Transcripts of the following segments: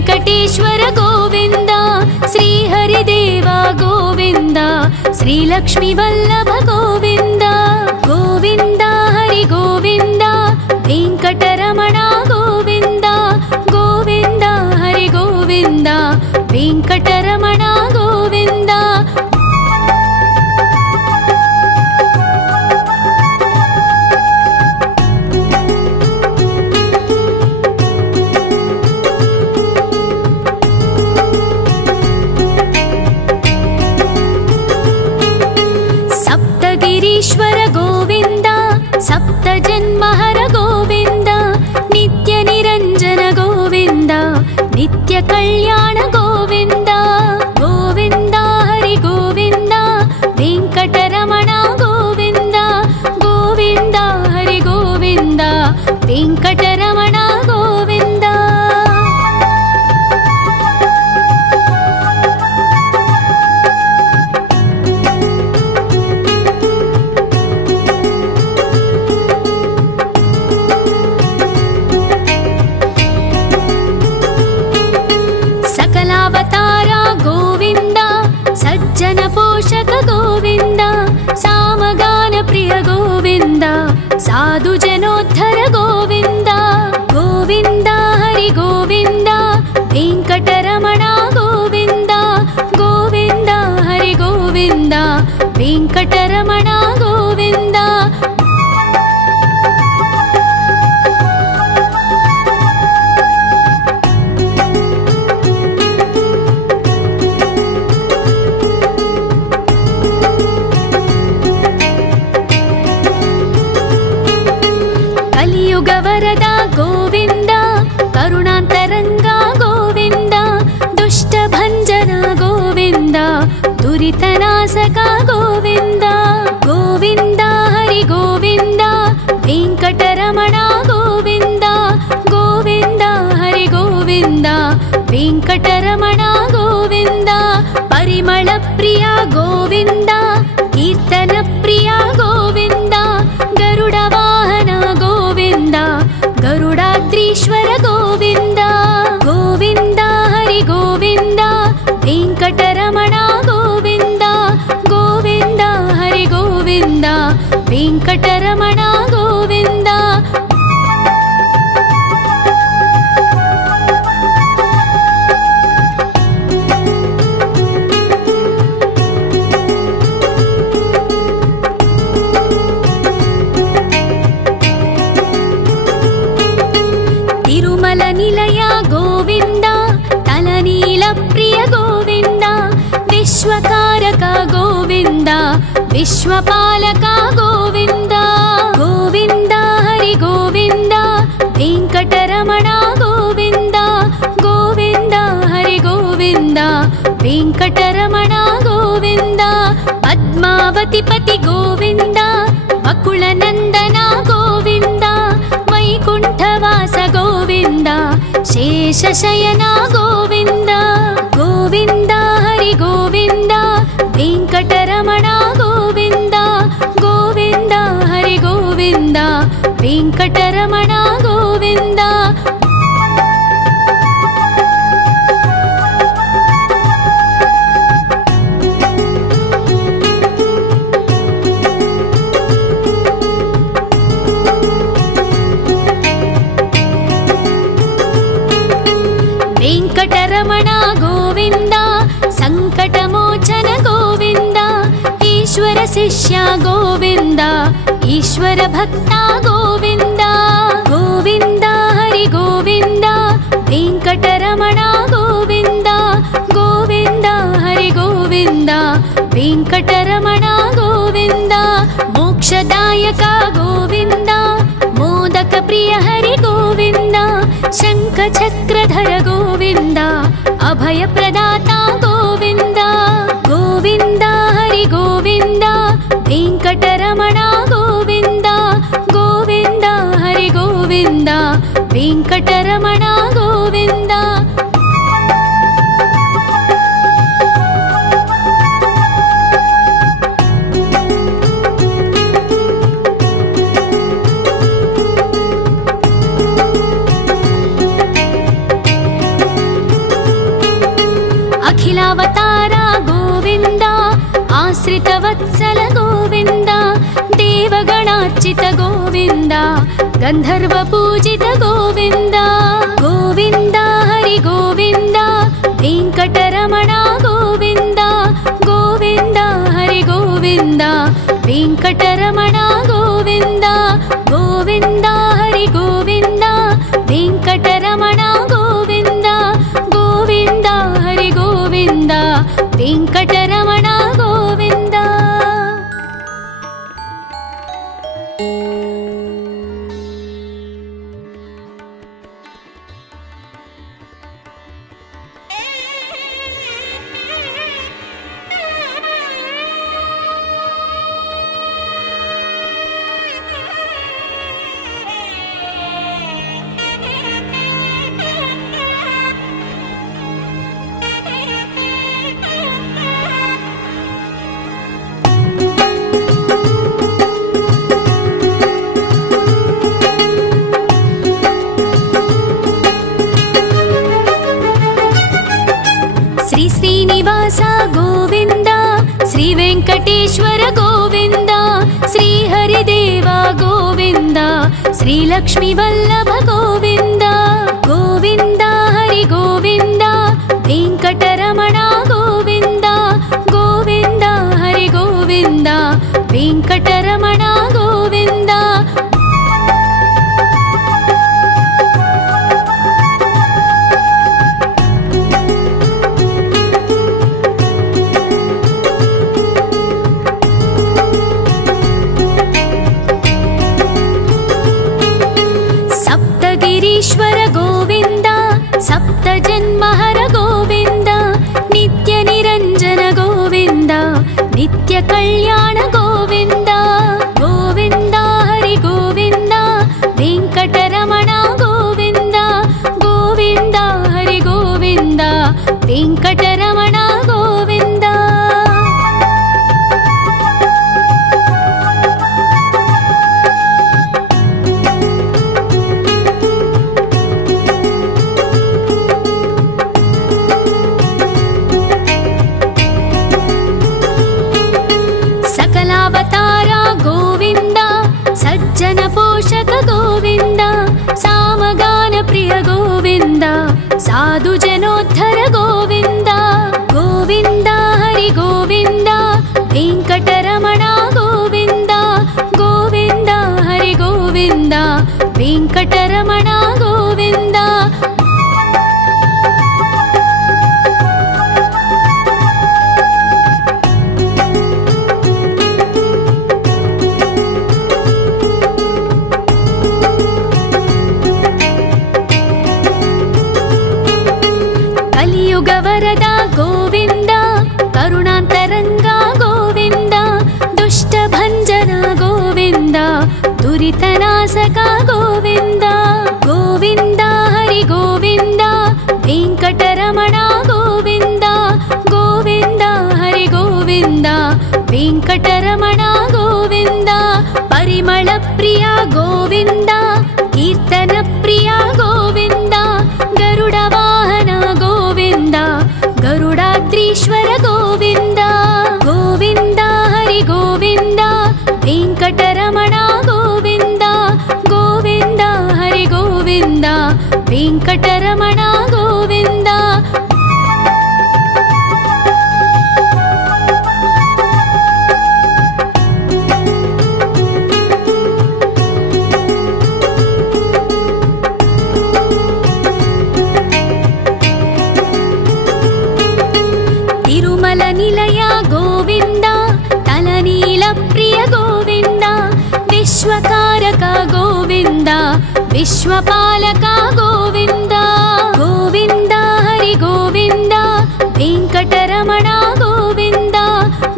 वेंकटेश्वर गोविंद श्रीहरिदेव गोविंद श्रीलक्ष्मी वल्लभ गोविंद गोविंद हरि गोविंद वेंकटरमण गोविंद गोविंद हरि गोविंद वेंकटरमण गोविंद सप्तगिरीश्वर गोविंद सप्तजन्महर गोविंद नित्य निरंजन गोविंद नित्य कल्याण गोविंद गोविंद हरि गोविंद वेंकटरमण गोविंद गोविंद हरि गोविंद वेंकटरमण गोविंद सकलावतारा गोविंद सज्जन पोषक गोविंद सामगान प्रिय गोविंद साधु जनोद्धर गोविंद गोविंद हरि गोविंद वेंकटरमण गोविंद गोविंद हरि गोविंद वेंकटरमण गोविंद कलियुगवरद गोविंद करुणांतरंगा गोविंद दुष्टभंजन गोविंद दुरितनाशक गोविंद गोविंद हरि गोविंद वेंकटरमण गोविंद गोविंद हरि गोविंद वेंकटरमण गोविंद परिमल प्रिय गोविंद कीर्तन प्रिय गोविंद गरुड वाहन गोविंद गरुडाद्रीश्वर गोविंद गोविंद हरि गोविंद वेंकटरमण गोविंद गोविंद हरि गोविंद वेंकटरमण गोविंद तिरुमल निलय गोविंद तलनील प्रिय गोविंद विश्वकारक गोविंद विश्वपालक गोविंद गोविंद हरि गोविंद वेंकटरमण गोविंद गोविंद हरि गोविंद वेंकटरमण गोविंद पद्मावती पति गोविंद वकुल नंदन गोविंद वैकुंठवास गोविंद शेषशयन गोविंद गोविंद हरि गोविंद वेंकटरमण गोविंद गोविंद हरि गोविंद वेंकटरमण गोविंद वेंकटरमण गोविंद संकटमोचन गोविंद ईश्वर शिष्य गोविंद ईश्वर भक्त गोविंद गोविंद हरि गोविंद वेंकटरमण गोविंद गोविंद हरि गोविंद वेंकटरमण गोविंद मोक्षदायक गोविंद मोदक प्रिय हरि गोविंद शंख चक्रधर गोविंद अभय प्रदाता गोविंद गोविंद हरि गोविंद वेंकटरमण गोविंद गोविंद हरि गोविंद वेंकटरमण गोविंद पालितवत्सल गोविन्द देवगणार्चित गोविन्द गन्धर्वपूजित गोविन्द गोविन्द हरि गोविन्द वेङ्कटरमण गोविन्द गोविन्द हरि गोविन्द वेङ्कटरमण गोविन्द गोविन्द हरि गोविन्द वेङ्कटरमण गोविन्द गोविन्द हरि गोविन्द वेङ्कटरमण गोविन्द। श्रीनिवास गोविन्द श्री वेङ्कटेश्वर गोविन्द श्री हरिदेव गोविन्द श्री लक्ष्मी वल्लभ गोविन्द गोविन्द हरि गोविन्द वेङ्कटरमण गोविन्द गोविन्द हरि गोविन्द वेङ्कटरमण गोविन्द। ईश्वर गोविन्द सप्तजन्महर गोविन्द नित्य निरञ्जन गोविन्द नित्य कल्याण गोविन्द गोविन्द हरि गोविन्द वेङ्कटरमण गोविन्द गोविन्द हरि गोविन्द वेङ्कटरमण गोविन्द। सकलावतारा गोविन्द सज्जन पोषक गोविन्द सामगान प्रिय गोविन्द साधु जनोद्धर गोविन्द गोविन्द हरि गोविन्द वेङ्कटरमण गोविन्द गोविन्द हरि गोविन्द वेङ्कटरमण गोविन्द। कलियुगवरद गोविन्द करुणान्तरङ्ग गोविन्द दुष्टभञ्जन गोविन्द दुरितनाशक गोविन्द गोविन्द हरि गोविन्द वेङ्कटरमण गोविन्द गोविन्द हरि गोविन्द वेङ्कटरमण गोविन्द। परिमल प्रिय गोविन्द कीर्तन प्रिय गोविन्द गरुड वाहन गोविन्द गरुडाद्रीश्वर गोविन्द गोविन्द हरि गोविन्द वेङ्कटरमण गोविन्द गोविन्द हरि गोविन्द वेङ्कटरमण गोविन्द। तिरुमल निलय गोविन्द तलनील प्रिय गोविन्द विश्वकारक गोविन्द विश्वपालक गोविन्द गोविन्द हरि गोविन्द वेङ्कटरमण गोविन्द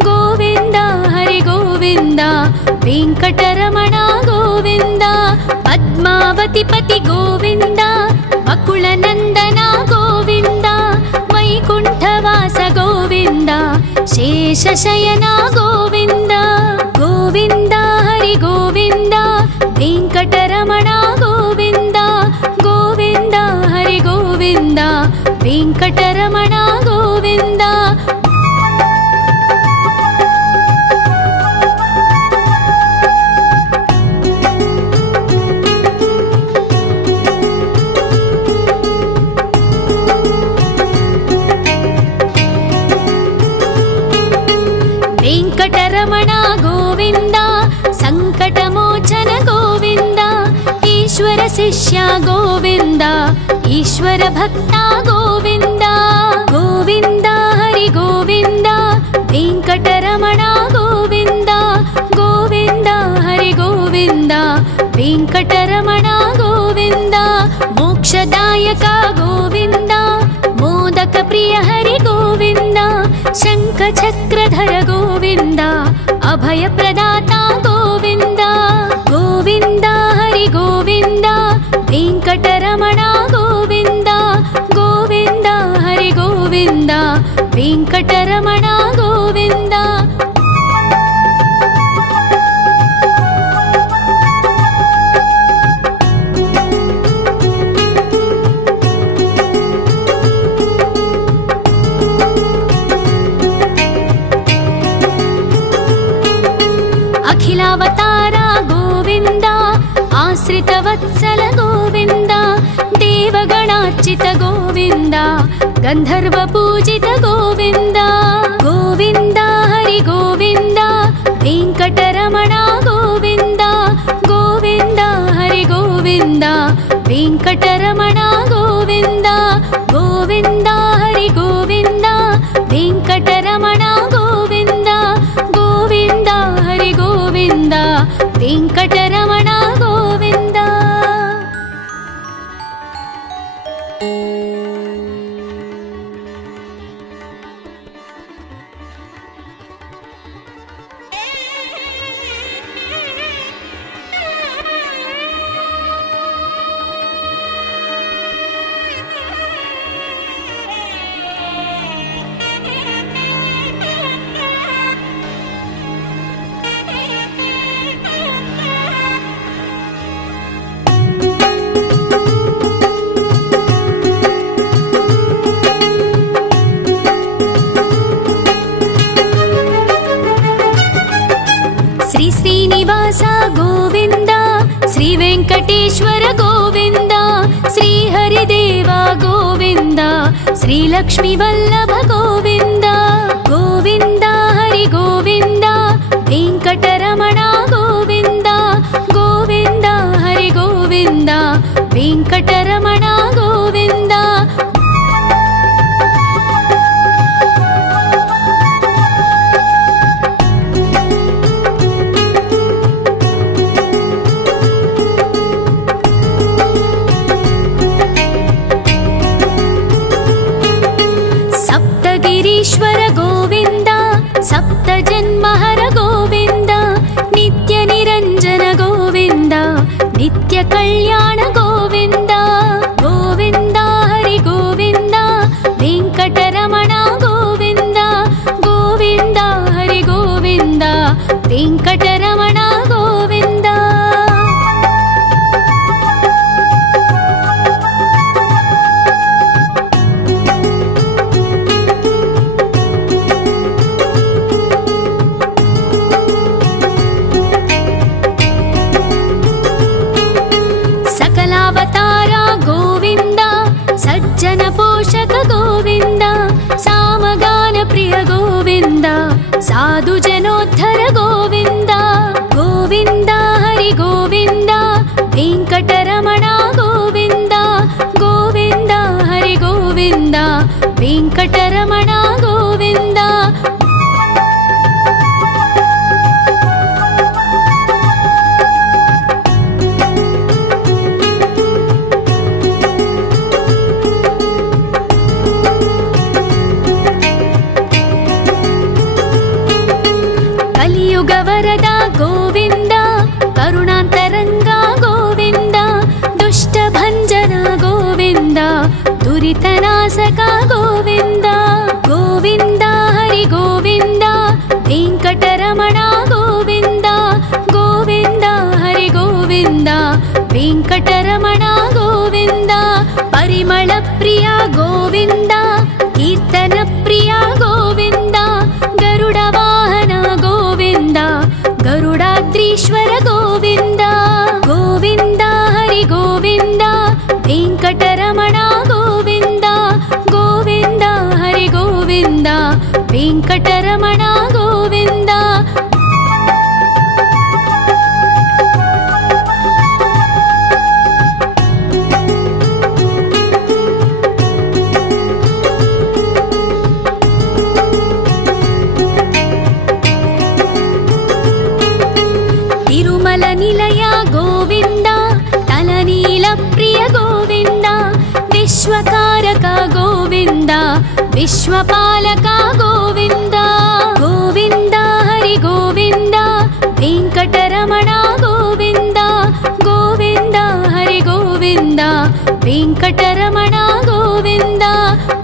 गोविन्द हरि गोविन्द वेङ्कटरमण गोविन्द। पद्मावतिपति गोविन्द वकुलनन्दन गोविन्द वैकुण्ठवास गोविन्द शेषशयन गोविन्द गोविन्द हरि गोविन्द वेङ्कटरमण गोविन्द गोविन्द हरि गोविन्द वेङ्कटरमण गोविन्द। ವೆಂಕಟರಮಣ ಗೋವಿಂದ ಸಂಕಟಮೋಚನ ಗೋವಿಂದ ಈಶ್ವರ ಶಿಷ್ಯ ಗೋವಿಂದ ಈಶ್ವರ ಭಕ್ತ ಗೋವಿಂದ ಗೋವಿಂದ ಹರಿ ಗೋವಿಂದ ವೆಂಕಟರಮಣ ಗೋವಿಂದ ಗೋವಿಂದ ಹರಿ ಗೋವಿಂದ ವೆಂಕಟರಮಣ ಗೋವಿಂದ ಮೋಕ್ಷದಾಯಕ ಗೋವಿಂದ ಮೋದಕ ಪ್ರಿಯ ಹರಿ ಗೋವಿಂದ ಶಂಖ ಚಕ್ರಧರ ಗೋವಿಂದ ಅಭಯ ಪ್ರದಾತ ಗೋವಿಂದ ಗೋವಿಂದ ಹರಿ ಗೋವಿಂದ ವೆಂಕಟರಮಣ ಗೋವಿಂದ ಗೋವಿಂದ ಹರಿ ಗೋವಿಂದ ವೆಂಕಟರಮಣ ಗೋವಿಂದ ಅಖಿಲಾವತಾರ ಗೋವಿಂದ ಆಶ್ರಿತವತ್ಸಲ ಗೋವಿಂದ ದೇವಗಣಾರ್ಚಿತ ಗೋವಿಂದ ಗಂಧರ್ವ ಪೂಜಿತ ಗೋವಿಂದ ಗೋವಿಂದ ಹರಿ ಗೋವಿಂದ ವೆಂಕಟರಮಣ ಗೋವಿಂದ ಗೋವಿಂದ ಹರಿ ಗೋವಿಂದ ವೆಂಕಟರಮಣ ಗೋವಿಂದ ಗೋವಿಂದ ಹರಿ ಗೋವಿಂದ ವೆಂಕಟರಮಣ ಗೋವಿಂದ ಗೋವಿಂದ ಹರಿ ಗೋವಿಂದ ವೆಂಕಟರಮಣ ಗೋವಿಂದ ಶ್ರೀ ಶ್ರೀನಿವಾಸ ಗೋವಿಂದ ಶ್ರೀ ವೆಂಕಟೇಶ್ವರ ಗೋವಿಂದ ಶ್ರೀ ಹರಿದೇವ ಗೋವಿಂದ ಶ್ರೀ ಲಕ್ಷ್ಮೀ ವಲ್ಲಭ ಗೋವಿಂದ ಗೋವಿಂದ ಹರಿ ಗೋವಿಂದ ವೆಂಕಟರಮಣ ಗೋವಿಂದ ಗೋವಿಂದ ಹರಿ ಗೋವಿಂದ ವೆಂಕಟರಮಣ ಗೋವಿಂದ ಸಪ್ತಗಿರೀಶ್ವರ ಗೋವಿಂದ ಸಪ್ತ ಜನ್ಮಹರ ಗೋವಿಂದ ನಿತ್ಯ ನಿರಂಜನ ಗೋವಿಂದ ನಿತ್ಯ ಕಲ್ಯಾಣ ಗೋವಿಂದ ಗೋವಿಂದ ಹರಿ ಗೋವಿಂದ ವೆಂಕಟರಮಣ ಗೋವಿಂದ ಗೋವಿಂದ ಹರಿ ಗೋವಿಂದ ವೆಂಕಟರಮಣ ಗೋವಿಂದ ಸಕಲಾವತಾರ ಗೋವಿಂದ ಸಜ್ಜನ ಪೋಷಕ ಗೋವಿಂದ ಸಾಮಗಾನ ಪ್ರಿಯ ಗೋವಿಂದ ಸಾಧು ಜನೋದ್ಧರ ಗೋವಿಂದ ಗೋವಿಂದ ಹರಿ ಗೋವಿಂದ ವೆಂಕಟರಮಣ ಗೋವಿಂದ ಗೋವಿಂದ ಹರಿ ಗೋವಿಂದ ವೆಂಕಟರಮಣ ಗೋವಿಂದ ಕಲಿಯುಗ ವರದ ಗೋವಿಂದ ಕರುಣಾಂತರಂಗ ಗೋವಿಂದ ದುಷ್ಟ ಭಂಜನ ಗೋವಿಂದ ದುರಿತನಾಶಕ ಗೋವಿಂದ ಗೋವಿಂದ ಹರಿ ಗೋವಿಂದ ವೆಂಕಟರಮಣ ಗೋವಿಂದ ಗೋವಿಂದ ಹರಿ ಗೋವಿಂದ ವೆಂಕಟರಮಣ ಗೋವಿಂದ ಪರಿಮಳ ಪ್ರಿಯ ಗೋವಿಂದ ಕೀರ್ತನ ಪ್ರಿಯ ಗೋವಿಂದ ಗರುಡ ವಾಹನ ಗೋವಿಂದ ಗರುಡಾದ್ರೀಶ್ವರ ಗೋವಿಂದ ಗೋವಿಂದ ಹರಿ ಗೋವಿಂದ ವೆಂಕಟರಮಣ ಗೋವಿಂದ ಗೋವಿಂದ ಹರಿ ಗೋವಿಂದ ವೆಂಕಟರಮಣ ಗೋವಿಂದ विश्वकारक गोविन्द विश्वपालक गोविन्द गोविन्द हरि गोविन्द वेङ्कटरमण गोविन्द गोविन्द हरि गोविन्द वेङ्कटरमण गोविन्द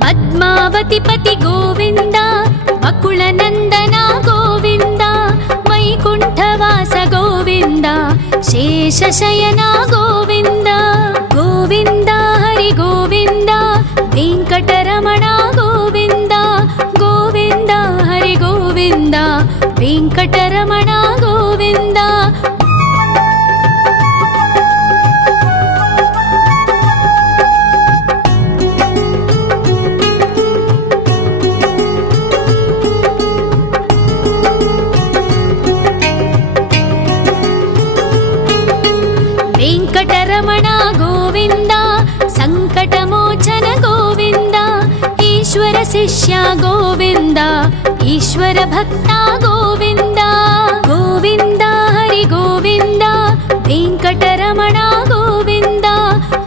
पद्मावतिपति गोविन्द वकुलनन्दन गोविन्द वैकुण्ठवास गोविन्द शेषशयन गोविन्द गोविन्द हरि गोविन्द वेङ्कटरमण गोविन्द गोविन्द हरि गोविन्द वेङ्कटरमण गोविन्द वेङ्कटरमण गोविन्द संकटमोचन गोविन्द ईश्वर शिष्य गोविन्द ईश्वर भक्त गोविन्द गोविन्द हरि गोविन्द वेङ्कटरमण गोविन्द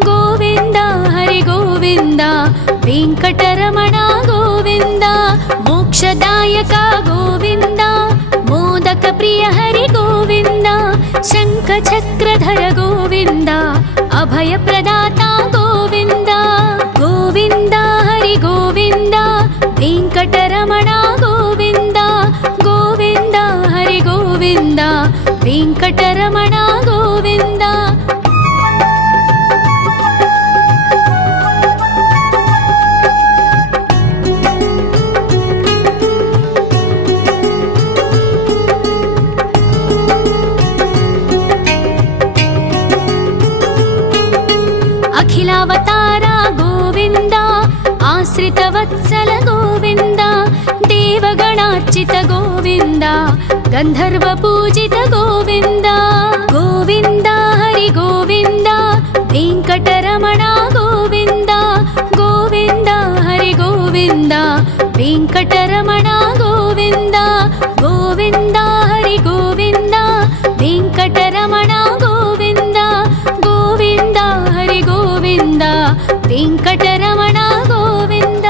गोविन्द हरि गोविन्द वेङ्कटरमण गोविन्द मोक्षदायक गोविन्द मोदक प्रिय हरि गोविन्द शङ्खचक्रधर गोविन्द अभयप्रदाता गोविन्द गोविन्द हरि गोविन्द वेङ्कटरमण गोविन्द गोविन्द हरि गोविन्द वेङ्कटरमण गोविन्द अखिलावतार गोविन्द आश्रितवत्सल गोविन्द देवगणार्चित गोविन्द गन्धर्वपूजित गोविन्द गोविन्द हरि गोविन्द वेङ्कटरमण गोविन्द गोविन्द हरि गोविन्द वेङ्कटरमण गोविन्द गोविन्द हरि गोविन्द वेङ्कटरमण गोविन्द गोविन्द हरि गोविन्द वेङ्कटरमण गोविन्द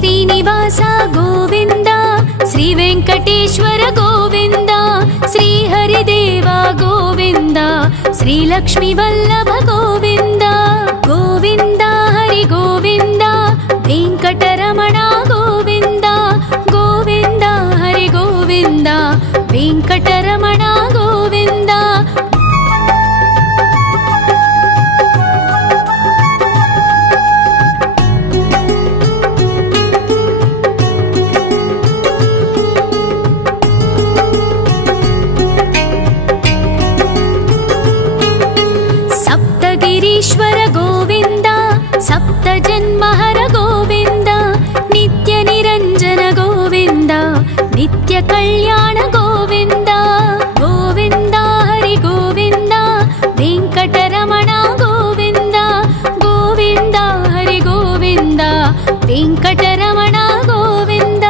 श्रीनिवास गोविन्द श्री वेङ्कटेश्वर गोविन्द श्री हरिदेव गोविन्द श्री लक्ष्मीवल्लभ गोविन्द गोविन्द हरि गोविन्द वेङ्कटरमण गोविन्द गोविन्द हरि गोविन्द वेङ्कटरमण गोविन्द ईश्वर गोविन्द सप्तजन्महर गोविन्द नित्य निरञ्जन गोविन्द नित्य कल्याण गोविन्द गोविन्द हरि गोविन्द वेङ्कटरमण गोविन्द गोविन्द हरि गोविन्द वेङ्कटरमण गोविन्द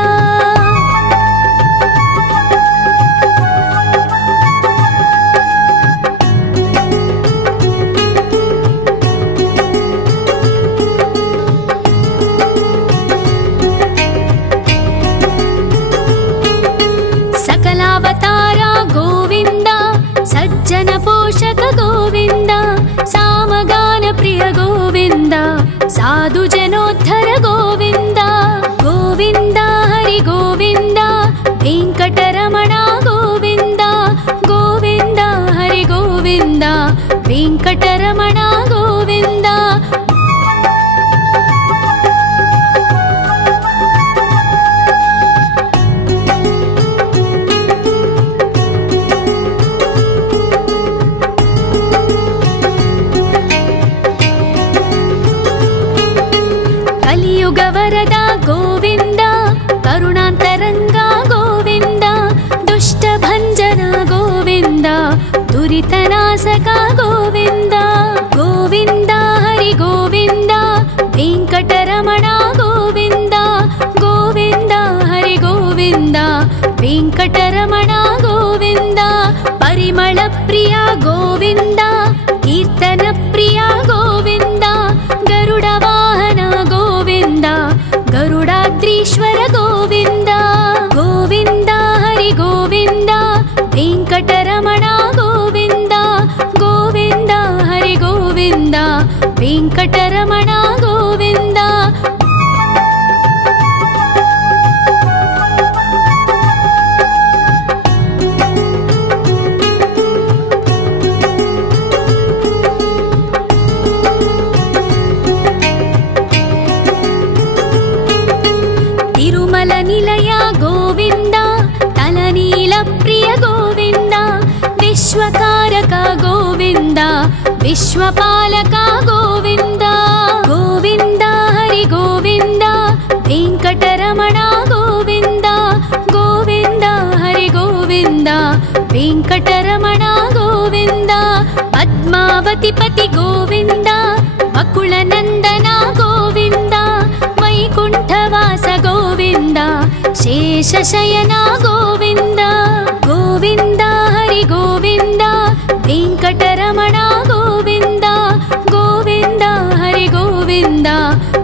सकलावतार गोविन्द सज्जन पोषक गोविन्द सामगान प्रिय गोविन्द साधु जनोद्धर गोविन्द गोविन्द हरि गोविन्द वेङ्कटरमण गोविन्द गोविन्द हरि गोविन्द वेङ्कटरमण गोविन्द दुरितनाशक गोविन्द गोविन्द हरि गोविन्द वेङ्कटरमण गोविन्द गोविन्द हरि गोविन्द वेङ्कटरमण गोविन्द परिमल प्रिय गोविन्द कीर्तन प्रिय गोविन्द गरुड वाहन गोविन्द गरुडाद्रीश्वर गोविन्द गोविन्द हरि गोविन्द वेङ्कटरमण गोविन्द गोविन्द हरि गोविन्द वेङ्कटरमण गोविन्द तिरुमल निलय गोविन्द तलनील प्रिय गोविन्द विश्वकारक गोविन्द विश्वपालक गोविन्द गोविन्द हरि गोविन्द वेङ्कटरमण गोविन्द गोविन्द हरि गोविन्द वेङ्कटरमण गोविन्द पद्मावती पति गोविन्द वकुलनन्दन गोविन्द वैकुण्ठवास गोविन्द शेषशयन गोविन्द गोविन्द हरि गोविन्द वेङ्कटरमण गोविन्द गोविन्द हरि गोविन्द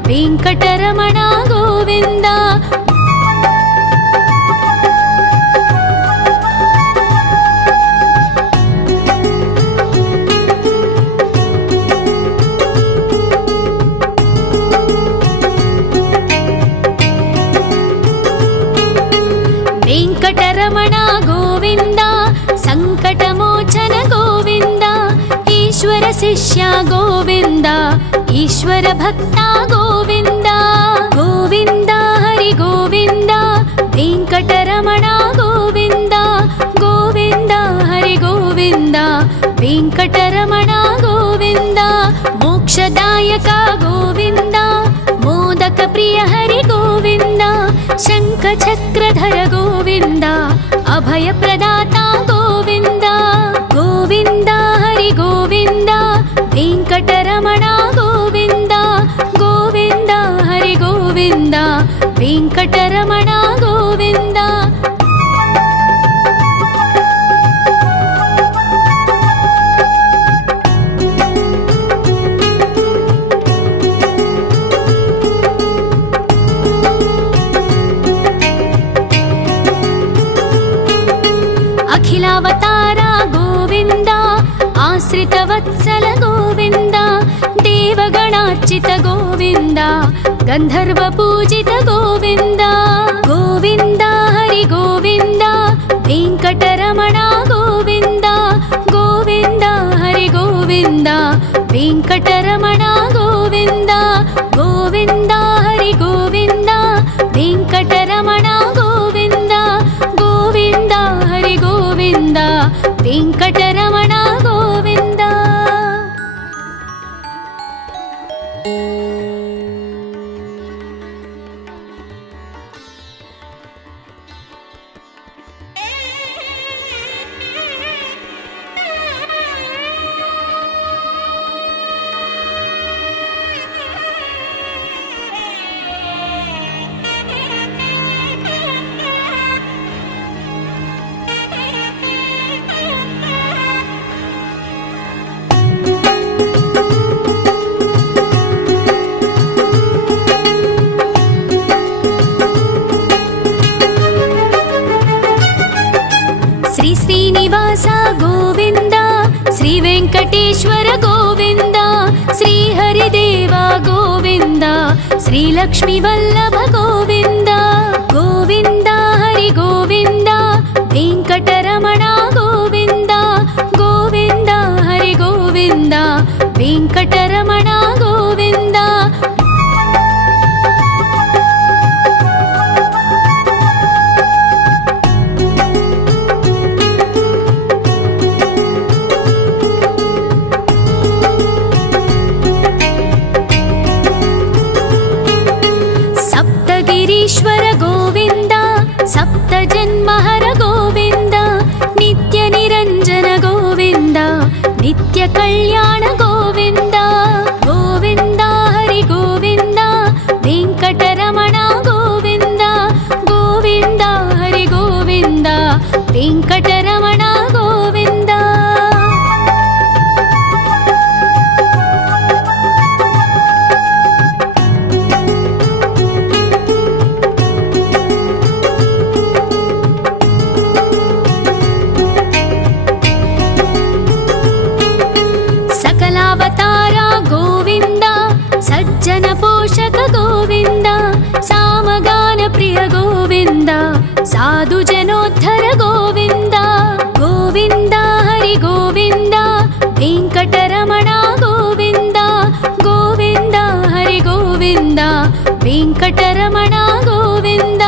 वेङ्कटरमण गोविन्द वेङ्कटरमण गोविन्द सङ्कटमोचन गोविन्द ईश्वर शिष्य गोविन्द ईश्वर भक्त गोविन्द गोविन्द हरि गोविन्द वेङ्कटरमण गोविन्द गोविन्द हरि गोविन्द वेङ्कटरमण गोविन्द मोक्षदायक गोविन्द मोदक प्रिय हरि गोविन्द शङ्खचक्रधर गोविन्द अभयप्रदाता गोविन्द गोविन्द हरि गोविन्द वेङ्कटरमण गोविन्द गोविन्द हरि गोविन्द वेङ्कटरमण गोविन्द अखिलावतार गोविन्द आश्रितवत्सल गोविन्द देवगणार्चित गोविन्द गन्धर्व पूजित गोविन्द गोविन्द हरि गोविन्द वेङ्कटरमण गोविन्द गोविन्द हरि गोविन्द वेङ्कटरमण गोविन्द गोविन्द हरि गोविन्द वेङ्कटरमण गोविन्द गोविन्द हरि गोविन्द वेङ्कटरमण गोविन्द श्रीनिवास गोविन्द श्री वेङ्कटेश्वर गोविन्द श्री हरिदेव गोविन्द श्री लक्ष्मी वल्लभ गोविन्द गोविन्द हरि गोविन्द वेङ्कटरमण गोविन्द गोविन्द हरि गोविन्द वेङ्कटरमण गोविन्द ईश्वर गोविन्द सप्तजन्महर गोविन्द नित्य निरञ्जन गोविन्द कल्याण गोविन्द गोविन्द हरि गोविन्द वेङ्कटरमण गोविन्द गोविन्द हरि गोविन्द वेङ्कटरमण गोविन्द। सकलावतार गोविन्द सज्जन पोषक गोविन्द सामगान प्रिय गोविन्द साधु जनोद्धर गोविन्द गोविन्द हरि गोविन्द वेङ्कटरमण गोविन्द गोविन्द हरि गोविन्द वेङ्कटरमण गोविन्द।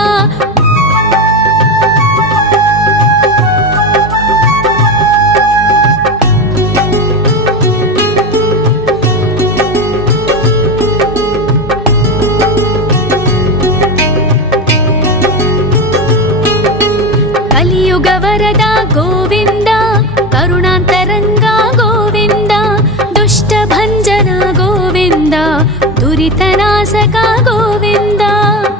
कलियुगवरद गोविन्द करुणान्तरङ्ग गोविन्द दुष्टभञ्जन गोविन्द दुरितनाशक गोविन्द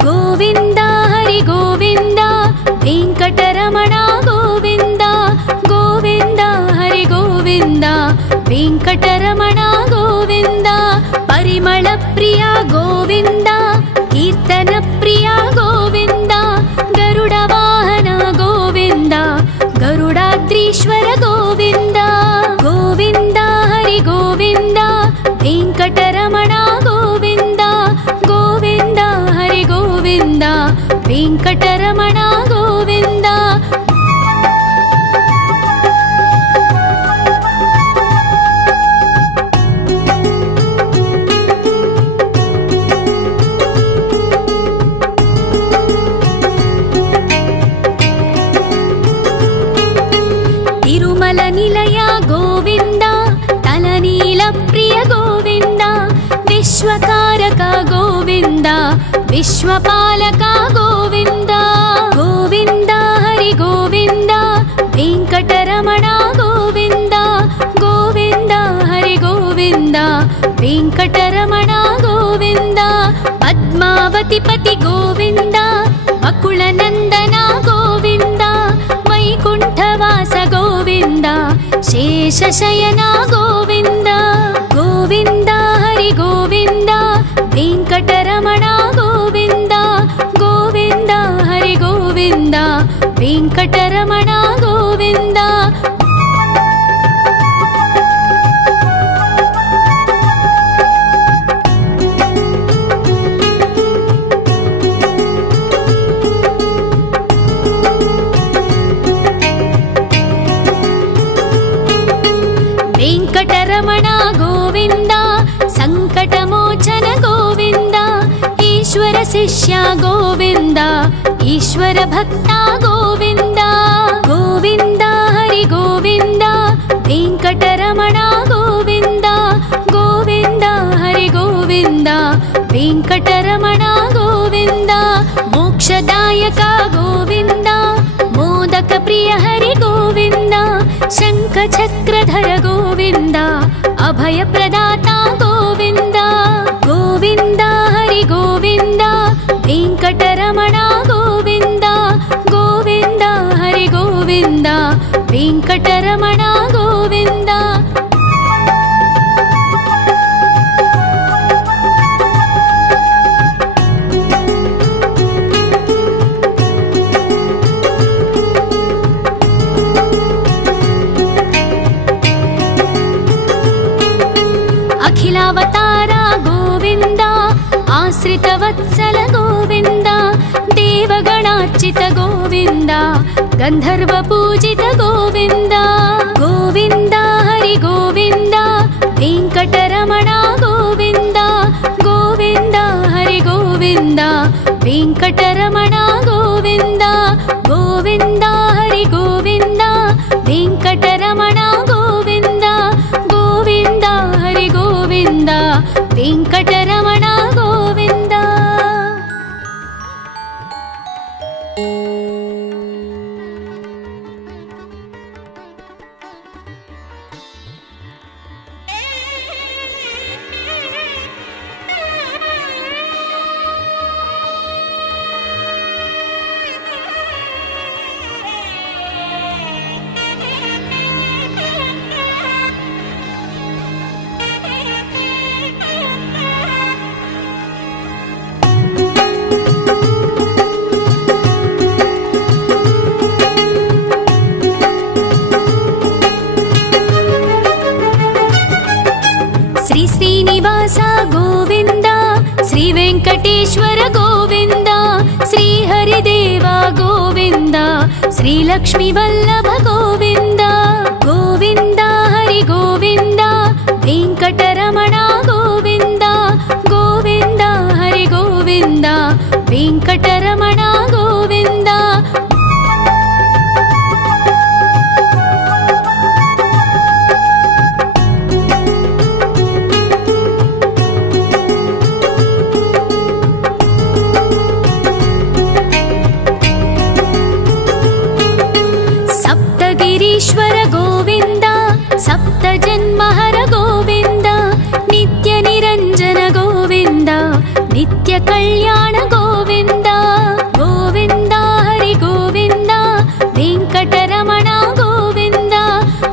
गोविन्द हरि गोविन्द वेङ्कटरमण गोविन्द गोविन्द हरि गोविन्द वेङ्कटरमण गोविन्द। परिमल प्रिय गोविन्द कीर्तन प्रिय गोविन्द गरुड वाहन गोविन्द गरुडाद्रीश्वर गोविन्द गोविन्द हरि गोविन्द वेङ्कटरमण गोविन्द गोविन्द हरि गोविन्द वेङ्कटरमण गोविन्द। तिरुमल निलय गोविन्द तलनील प्रिय गोविन्द विश्वकारक गोविन्द विश्वपालक गोविन्द गोविन्द हरि गोविन्द वेङ्कटरमण गोविन्द गोविन्द हरि गोविन्द वेङ्कटरमण गोविन्द। पद्मावती पति गोविन्द वकुलनन्दन गोविन्द वैकुण्ठवास गोविन्द शेषशयन गोविन्द गोविन्द हरि गोविन्द वेङ्कटरमण गोविन्द गोविन्द हरि गोविन्द वेङ्कटरमण गोविन्द। वेङ्कटरमण गोविन्द सङ्कटमोचन गोविन्द ईश्वर शिष्य गोविन्द ईश्वर भक्त गोविन्द गोविन्द हरि गोविन्द वेङ्कटरमण गोविन्द गोविन्द हरि गोविन्द वेङ्कटरमण गोविन्द। मोक्षदायक गोविन्द मोदक प्रिय हरि गोविन्द शङ्खचक्रधर गोविन्द अभयप्रदाता गोविन्द गोविन्द हरि गोविन्द वेङ्कटरमण गोविन्द गोविन्द हरि गोविन्द वेङ्कटरमण गोविन्द। अखिलावतार गोविन्द आश्रितवत्सल गोविन्द देवगणार्चित गोविन्द गन्धर्व पूजित गोविन्द गोविन्द हरि गोविन्द वेङ्कटरमण गोविन्द गोविन्द हरि गोविन्द वेङ्कटरमण गोविन्द गोविन्द हरि गोविन्द वेङ्कटरमण गोविन्द गोविन्द हरि गोविन्द वेङ्कटरमण गोविन्द। ಶ್ರೀನಿವಾಸ ಗೋವಿಂದ, ಶ್ರೀ ವೆಂಕಟೇಶ್ವರ ಗೋವಿಂದ, ಶ್ರೀ ಹರಿದೇವ ಗೋವಿಂದ, ಶ್ರೀ ಲಕ್ಷ್ಮೀ ವಲ್ಲಭ ಗೋವಿಂದ. ಗೋವಿಂದ ಹರಿ ಗೋವಿಂದ, ವೆಂಕಟರಮಣ ಗೋವಿಂದ, ಗೋವಿಂದ ಹರಿ ಗೋವಿಂದ, ವೆಂಕಟರಮಣ ಗೋವಿಂದ. ಸಪ್ತಗಿರೀಶ್ವರ ಗೋವಿಂದ, ಸಪ್ತ ಜನ್ಮಹರ ಗೋವಿಂದ, ನಿತ್ಯ ನಿರಂಜನ ಗೋವಿಂದ, ನಿತ್ಯ ಕಲ್ಯಾಣ ಗೋವಿಂದ. ಗೋವಿಂದ ಹರಿ ಗೋವಿಂದ, ವೆಂಕಟರಮಣ ಗೋವಿಂದ,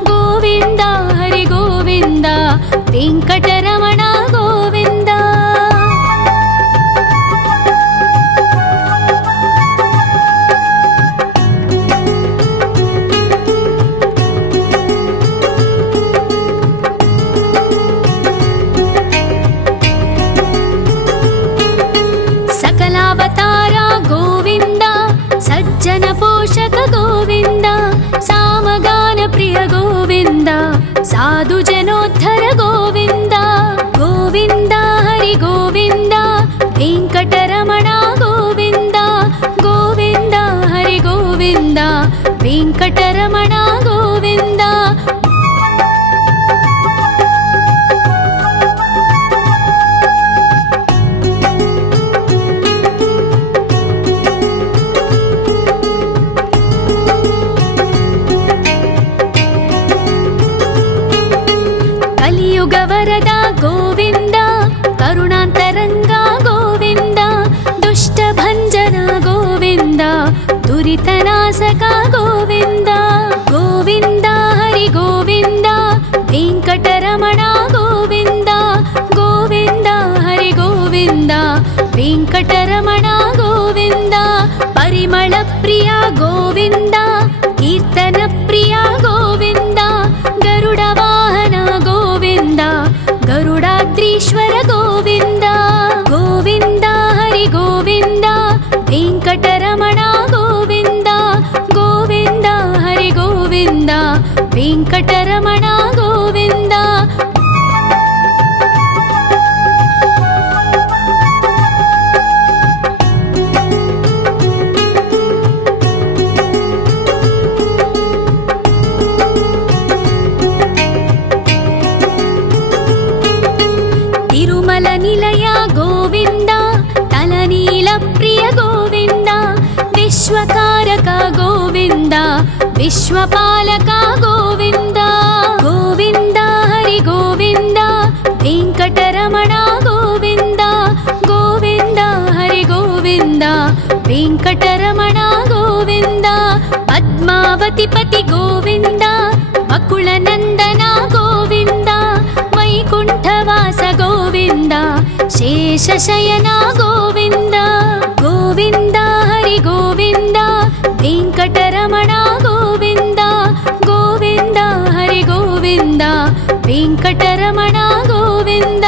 ಗೋವಿಂದ ಹರಿ ಗೋವಿಂದ, ವೆಂಕಟರಮಣ ಗೋವಿಂದ. ಸಕಲಾವತಾರ ಗೋವಿಂದ, ಸಜ್ಜನ ಪೋಷಕ ಗೋವಿಂದ, ಸಾಮಗಾನ ಪ್ರಿಯ ಗೋವಿಂದ, ಸಾಧು ಜನೋದ್ಧರ ಗೋವಿಂದ. ಗೋವಿಂದ ಹರಿ ಗೋವಿಂದ, ವೆಂಕಟರಮಣ ಗೋವಿಂದ, ಗೋವಿಂದ ಹರಿ ಗೋವಿಂದ, ವೆಂಕಟರಮಣ ಗೋವಿಂದ. ಕಲಿಯುಗ ವರದ ಗೋವಿಂದ, ಕರುಣಾಂತರಂಗ ಗೋವಿಂದ, ದುಷ್ಟ ಭಂಜನ ಗೋವಿಂದ, ದುರಿತನಾಶಕ ಗೋವಿಂದ. ಗೋವಿಂದ ಹರಿ ಗೋವಿಂದ, ವೆಂಕಟರಮಣ ಗೋವಿಂದ, ಗೋವಿಂದ ಹರಿ ಗೋವಿಂದ, ವೆಂಕಟರಮಣ ಗೋವಿಂದ. ಪರಿಮಳ ಪ್ರಿಯ ಗೋವಿಂದ, ಕೀರ್ತನ ಪ್ರಿಯ ಗೋವಿಂದ, ಗರುಡ ವಾಹನ ಗೋವಿಂದ, ಗರುಡಾದ್ರೀಶ್ವರ ಗೋವಿಂದ. ಗೋವಿಂದ ಹರಿ ಗೋವಿಂದ, ವೆಂಕಟರಮಣ ಗೋವಿಂದ, ಗೋವಿಂದ ಹರಿ ಗೋವಿಂದ, ವೆಂಕಟರಮಣ ಗೋವಿಂದ. ತಿರುಮಲ ನಿಲಯ ಗೋವಿಂದ, ತಲನೀಲ ಪ್ರಿಯ ಗೋವಿಂದ, ವಿಶ್ವಕಾರಕ ಗೋವಿಂದ, ವಿಶ್ವಪಾಲಕ ಗೋವಿಂದ. ಗೋವಿಂದ ಹರಿ ಗೋವಿಂದ, ವೆಂಕಟರಮಣ ಗೋವಿಂದ, ಗೋವಿಂದ ಹರಿ ಗೋವಿಂದ, ವೆಂಕಟರಮಣ ಗೋವಿಂದ. ಪದ್ಮಾವತಿ ಪತಿ ಗೋವಿಂದ, ಬಕುಳ ನಂದನ ಗೋವಿಂದ, ವೈಕುಂಠವಾಸ ಗೋವಿಂದ, ಶೇಷಶಯನ ಗೋವಿಂದ. ಗೋವಿಂದ ಹರಿ ಗೋವಿಂದ, ವೆಂಕಟರಮಣ ಗೋವಿಂದ, ಗೋವಿಂದ ಹರಿ ಗೋವಿಂದ, ವೆಂಕಟರಮಣ ಗೋವಿಂದ.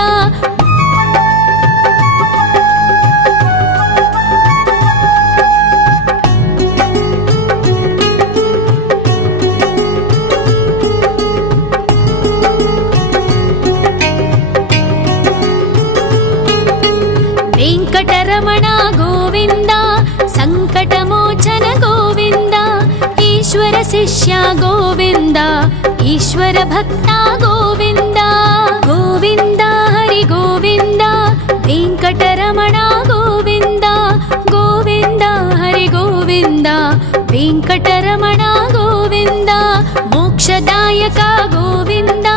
ವೆಂಕಟರಮಣ ಗೋವಿಂದ, ಸಂಕಟಮೋಚನ ಗೋವಿಂದ, ಈಶ್ವರ ಶಿಷ್ಯ ಗೋವಿಂದ, ಈಶ್ವರ ಭಕ್ತ ಗೋವಿಂದ. ಗೋವಿಂದ ಹರಿ ಗೋವಿಂದ, ವೆಂಕಟರಮಣ ಗೋವಿಂದ, ಗೋವಿಂದ ಹರಿ ಗೋವಿಂದ, ವೆಂಕಟರಮಣ ಗೋವಿಂದ. ಮೋಕ್ಷದಾಯಕ ಗೋವಿಂದ,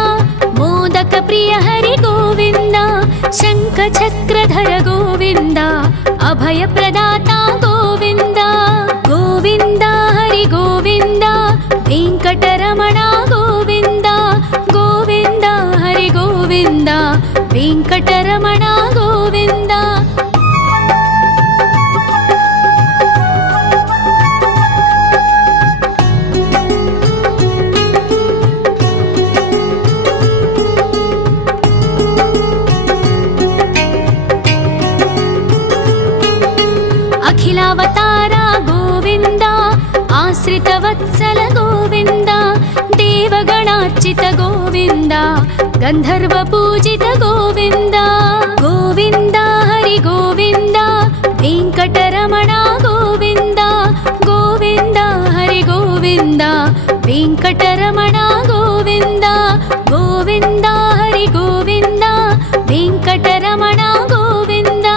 ಮೋದಕ ಪ್ರಿಯ ಹರಿ ಗೋವಿಂದ, ಶಂಖ ಚಕ್ರಧರ ಗೋವಿಂದ, ಅಭಯ ಪ್ರದಾತ ಗೋವಿಂದ. ಗೋವಿಂದ ಹರಿ ಗೋವಿಂದ, ವೆಂಕಟರಮಣ ಗೋವಿಂದ, ಗೋವಿಂದ ಹರಿ ಗೋವಿಂದ, ವೆಂಕಟರಮಣ ಗೋವಿಂದ. वत्सल गोविन्द देवगणार्चित गोविन्द गन्धर्व पूजित गोविन्द गोविन्द हरि गोविन्द वेङ्कटरमण गोविन्द गोविन्द हरि गोविन्द वेङ्कटरमण गोविन्द गोविन्द हरि गोविन्द वेङ्कटरमण गोविन्द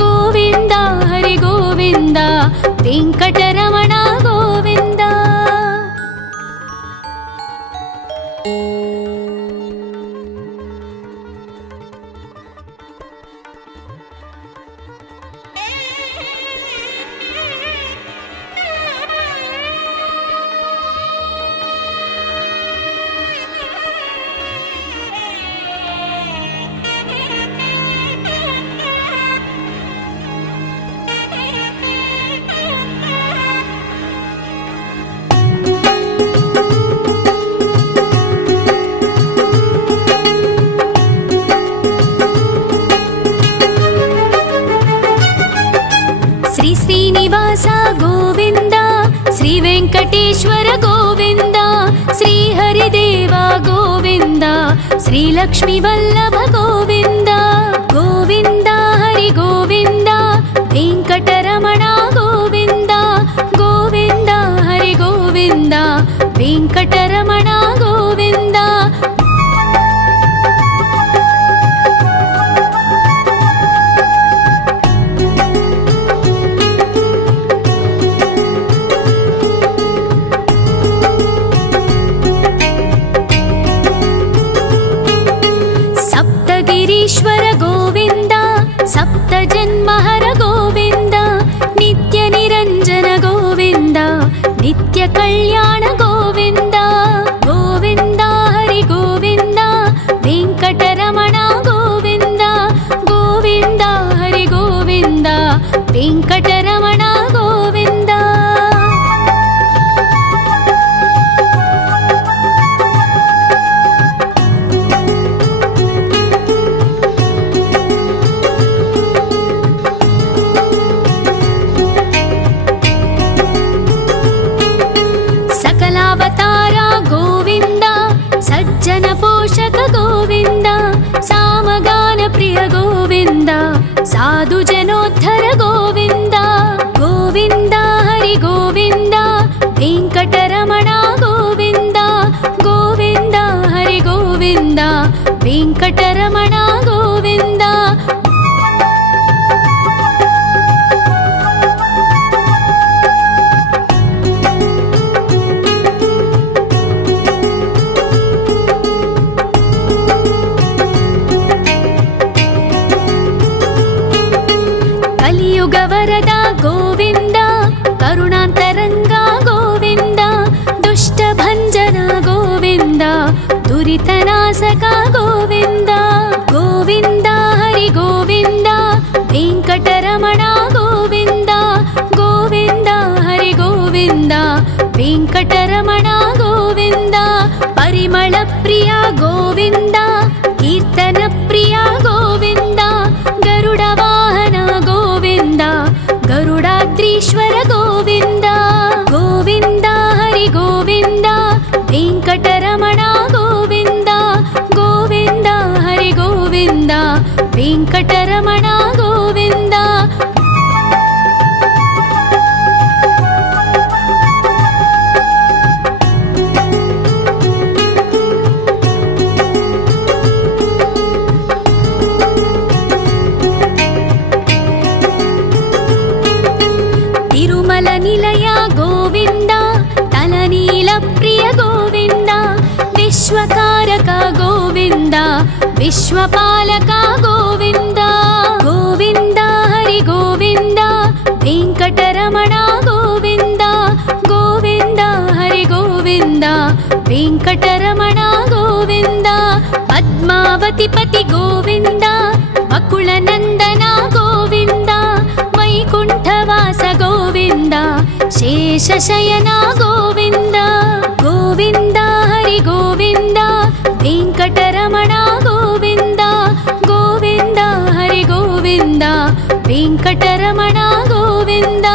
गोविन्द हरि गोविन्द वेङ्कटरमण गोविन्द। श्रीनिवास गोविन्द श्री वेङ्कटेश्वर गोविन्द श्री हरिदेव गोविन्द श्री लक्ष्मी वल्लभ गोविन्द गोविन्द हरि गोविन्द वेङ्कटरमण गोविन्द गोविन्द हरि गोविन्द वेङ्कटरमण गोविन्द। ईश्वर गोविन्द सप्त जन्महर गोविन्द नित्य निरञ्जन गोविन्द नित्य कल्याण गोविन्द गोविन्द हरि गोविन्द वेङ्कटरमण गोविन्द गोविन्द हरि गोविन्द वेङ्कटरमण गोविन्द। सज्जन पोषक गोविन्द सामगान प्रिय गोविन्द साधु जनोद्धर गोविन्द गोविन्द हरि गोविन्द वेङ्कटरमण गोविन्द गोविन्द हरि गोविन्द वेङ्कटरमण गोविन्द। वरद गोविन्द करुणान्तरङ्ग गोविन्द दुष्टभञ्जन गोविन्द दुरितनाशक गोविन्द गोविन्द हरि गोविन्द वेङ्कटरमण गोविन्द गोविन्द हरि गोविन्द वेङ्कटरमण गोविन्द। परिमल प्रिय गोविन्द कीर्तन प्रिय गोविन्द गरुड वाहन गोविन्द गरुडाद्रीश्वर गोविन्द गोविन्द हरि गोविन्द वेङ्कटरमण गोविन्द गोविन्द हरि गोविन्द वेङ्कटरमण। रमण गोविंद। तिरुमल निलय गोविंद, तलनील प्रिय गोविंद, विश्वकारक गोविंद, विश्वपालक गोविंद, गोविंद हरि गोविंद, वेंकटरमण गोविंद, गोविंद हरि गोविंद, वेंकटरमण गोविंद, पद्मावती पति गोविंद, बकुल नंदन गोविंद, वैकुंठवास गोविंद, शेषशयन गोविंद, गोविंद हरि गोविंद, वेंकटरमण गोविंद, गोविंद हरि गोविंद, वेंकटरमण गोविंद।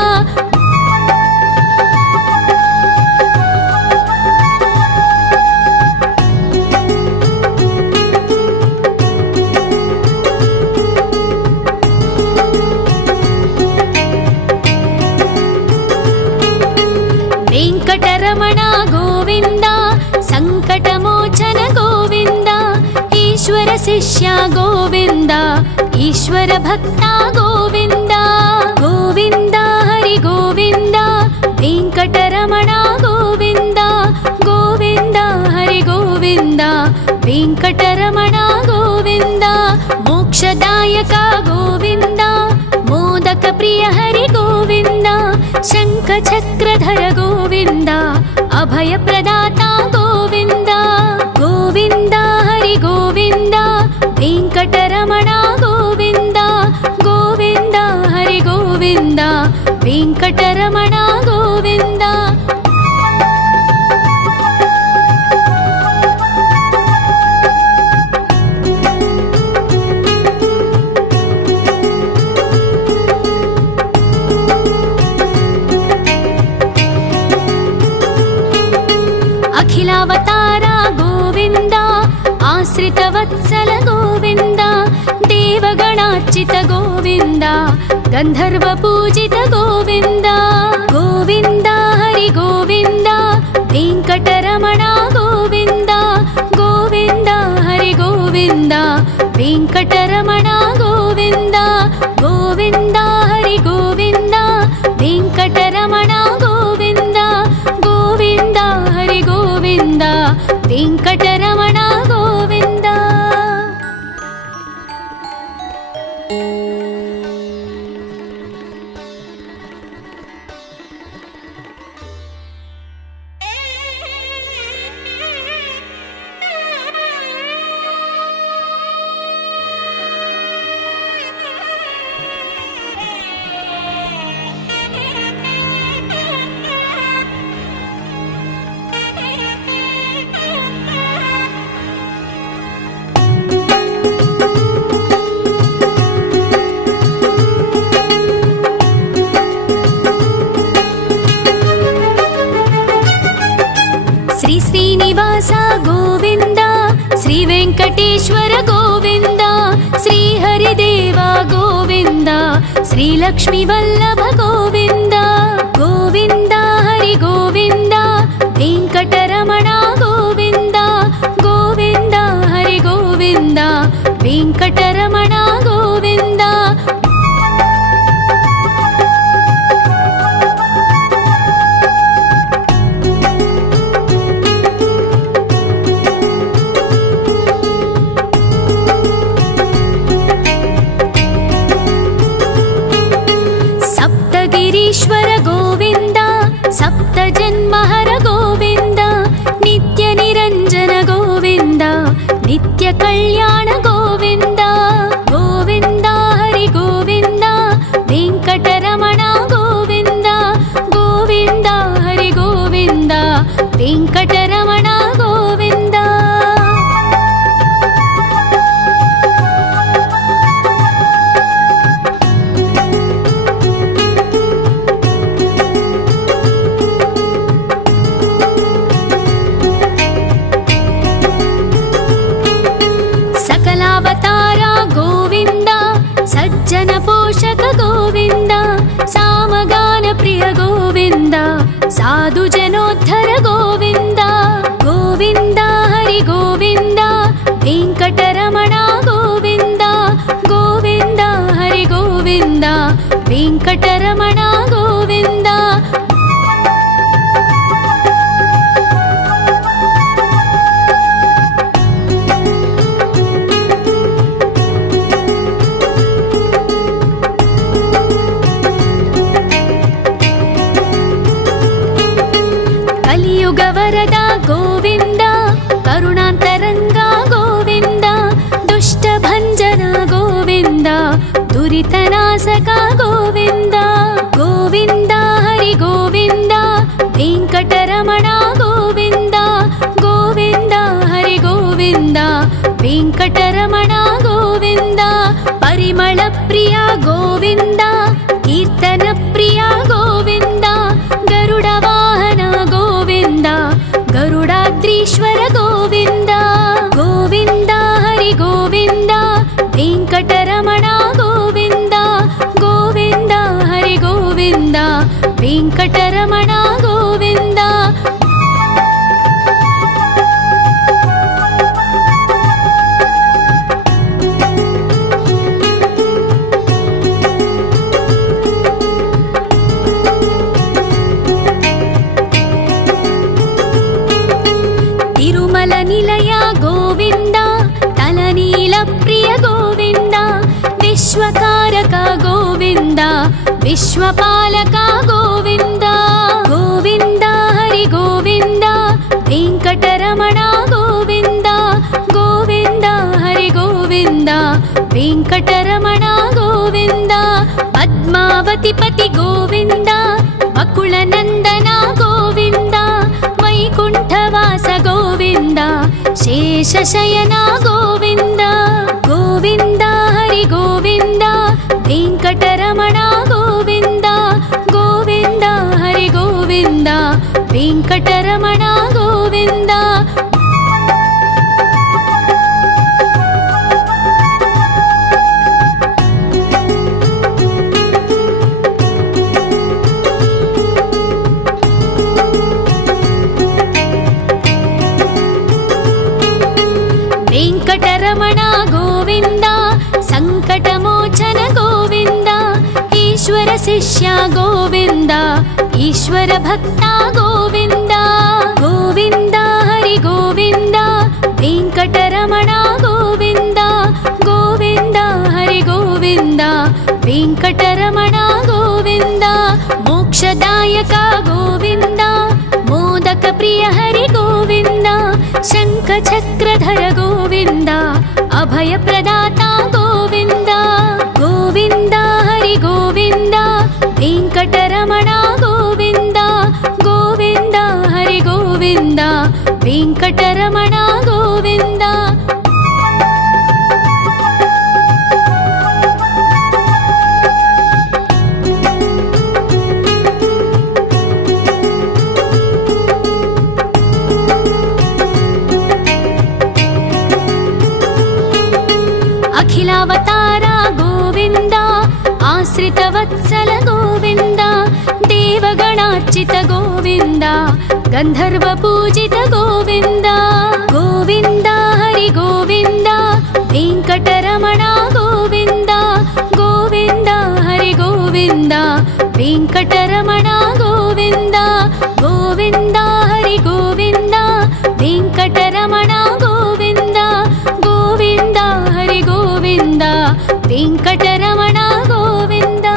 ಶಿಷ್ಯ ಗೋವಿಂದ ಈಶ್ವರ ಭಕ್ತ ಗೋವಿಂದ ಗೋವಿಂದ ಹರಿ ಗೋವಿಂದ ವೆಂಕಟರಮಣ ಗೋವಿಂದ ಗೋವಿಂದ ಹರಿ ಗೋವಿಂದ ವೆಂಕಟರಮಣ ಗೋವಿಂದ ಮೋಕ್ಷದಾಯಕ ಗೋವಿಂದ ಮೋದಕ ಪ್ರಿಯ ಹರಿ ಗೋವಿಂದ ಶಂಖ ಚಕ್ರಧರ ಗೋವಿಂದ ಅಭಯ ಪ್ರದಾತ ಗೋವಿಂದ ಗೋವಿಂದ ಹರಿ ಗೋವಿಂದ ವೆಂಕಟರಮಣ ಗೋವಿಂದ ಗೋವಿಂದ ಹರಿ ಗೋವಿಂದ ವೆಂಕಟರಮಣ ಗೋವಿಂದ ಅಖಿಲಾವತಾರ ಗೋವಿಂದ ಆಶ್ರಿತವತ್ಸಲ ಗೋವಿಂದ ದೇವಗಣಾರ್ಚಿತ ಗೋವಿಂದ ಗಂಧರ್ವ ಪೂಜಿತ ಗೋವಿಂದ ಗೋವಿಂದ ಹರಿ ಗೋವಿಂದ ವೆಂಕಟರಮಣ ಗೋವಿಂದ ಗೋವಿಂದ ಹರಿ ಗೋವಿಂದ ವೆಂಕಟರಮಣ ಗೋವಿಂದ ಗೋವಿಂದ ಹರಿ ಗೋವಿಂದ ವೆಂಕಟರಮಣ ಗೋವಿಂದ ಗೋವಿಂದ ಹರಿ ಗೋವಿಂದ ವೆಂಕಟರಮಣ ಗೋವಿಂದ ಶ್ರೀನಿವಾಸ ಗೋವಿಂದ ಶ್ರೀ ವೆಂಕಟೇಶ್ವರ ಗೋವಿಂದ ಶ್ರೀ ಹರಿದೇವ ಗೋವಿಂದ ಶ್ರೀ ಲಕ್ಷ್ಮೀ ವಲ್ಲಭ ಗೋವಿಂದ ಗೋವಿಂದ ಹರಿ ಗೋವಿಂದ ವೆಂಕಟರಮಣ ಗೋವಿಂದ ಗೋವಿಂದ ಹರಿ ಗೋವಿಂದ ವೆಂಕಟರಮಣ ಗೋವಿಂದ ಗಿರೀಶ್ವರ ಗೋವಿಂದ ಸಪ್ತ ಜನ್ಮಹರ ಗೋವಿಂದ ನಿತ್ಯ ನಿರಂಜನ ಗೋವಿಂದ ನಿತ್ಯ ಕಲ್ಯಾಣ ಗೋವಿಂದ ಗೋವಿಂದ ಹರಿ ಗೋವಿಂದ ವೆಂಕಟರಮಣ ಗೋವಿಂದ ಗೋವಿಂದ ಹರಿ ಗೋವಿಂದ ವೆಂಕಟರಮಣ ಗೋವಿಂದ ಅವತಾರ ಗೋವಿಂದ ಸಜ್ಜನ ಪೋಷಕ ಗೋವಿಂದ ಸಾಮಗಾನ ಪ್ರಿಯ ಗೋವಿಂದ ಸಾಧು ಜನೋದ್ಧರ ಗೋವಿಂದ ಗೋವಿಂದ ಹರಿ ಗೋವಿಂದ ವೆಂಕಟರಮಣ ಗೋವಿಂದ ಗೋವಿಂದ ಹರಿ ಗೋವಿಂದ ವೆಂಕಟರಮಣ ಗೋವಿಂದ ಕಲಿಯುಗವರದ ಗೋವಿಂದ ಕರುಣಾಂತರಂಗ ಗೋವಿಂದ ದುಷ್ಟ ಭಂಜನ ಗೋವಿಂದ ದುರಿತನಾಶಕ ಗೋವಿಂದ ಗೋವಿಂದ ಹರಿ ಗೋವಿಂದ ವೆಂಕಟರಮಣ ಗೋವಿಂದ ಗೋವಿಂದ ಹರಿ ಗೋವಿಂದ ವೆಂಕಟರಮಣ ಗೋವಿಂದ ಪರಿಮಳ ಪ್ರಿಯ ಗೋವಿಂದ ಕೀರ್ತನ ಪ್ರಿಯ ಗೋವಿಂದ ಗರುಡ ವಾಹನ ಗೋವಿಂದ ಗರುಡಾದ್ರೀಶ್ವರ ಗೋವಿಂದ ಗೋವಿಂದ ಹರಿ ಗೋವಿಂದ ವೆಂಕಟರಮಣ ಗೋವಿಂದ ಗೋವಿಂದ ಹರಿ ಗೋವಿಂದ ವೆಂಕಟರಮಣ ಗೋವಿಂದ विश्वकारक गोविन्द विश्वपालक गोविन्द गोविन्द हरि गोविन्द वेङ्कटरमण गोविन्द गोविन्द हरि गोविन्द वेङ्कटरमण गोविन्द पद्मावतिपति गोविन्द वकुलनन्दन गोविन्द वैकुण्ठवास गोविन्द शेषशयन गोविन्द गोविन्द हरि गोविन्द वेङ्कटरमण गोविन्द गोविन्द हरि गोविन्द वेङ्कटरमण गोविन्द वेङ्कटरमण गोविन्द सङ्कटमोचन गोविन्द ईश्वर शिष्य गोविन्द ईश्वर भक्त गोविन्द गोविन्द हरि गोविन्द वेङ्कटरमण गोविन्द गोविन्द हरि गोविन्द वेङ्कटरमण गोविन्द मोक्षदायक गोविन्द मोदक प्रिय हरि गोविन्द शङ्खचक्रधर गोविन्द अभयप्रदाता गोविन्द गोविन्द हरि गोविन्द वेङ्कटरमण गोविन्द गोविन्द हरि गोविन्द वेङ्कटरमण गोविन्द अखिलावतार गोविन्द आश्रितवत्सल गोविन्द देवगणार्चित गोविन्द गन्धर्वपूजित गोविन्द गोविन्द हरि गोविन्द वेङ्कटरमण गोविन्द गोविन्द हरि गोविन्द वेङ्कटरमण गोविन्द गोविन्द हरि गोविन्द वेङ्कटरमण गोविन्द गोविन्द हरि गोविन्द वेङ्कटरमण गोविन्द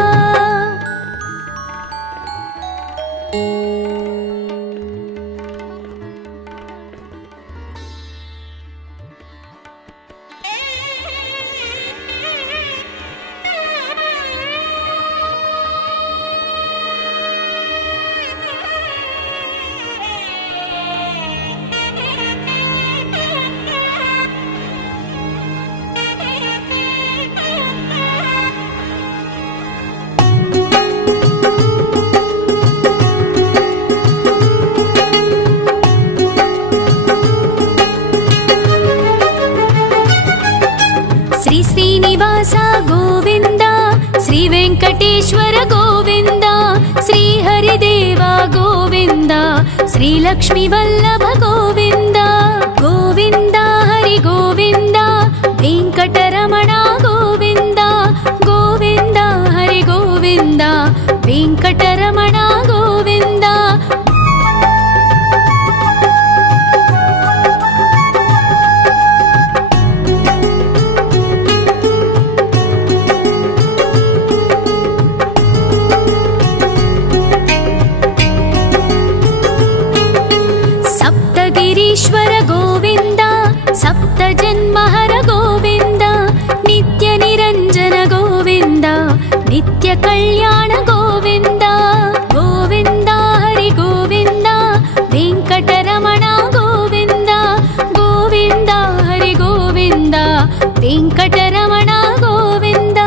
श्रीनिवास गोविन्द श्री वेङ्कटेश्वर गोविन्द श्री हरिदेव गोविन्द श्री लक्ष्मी वल्लभ गोविन्द गोविन्द हरि गोविन्द वेङ्कटरमण गोविन्द गोविन्द हरि गोविन्द वेङ्कटरमण गोविन्द ईश्वर गोविन्द सप्तजन्महर गोविन्द नित्य निरञ्जन गोविन्द नित्य कल्याण गोविन्द गोविन्द हरि गोविन्द वेङ्कटरमण गोविन्द गोविन्द हरि गोविन्द वेङ्कटरमण गोविन्द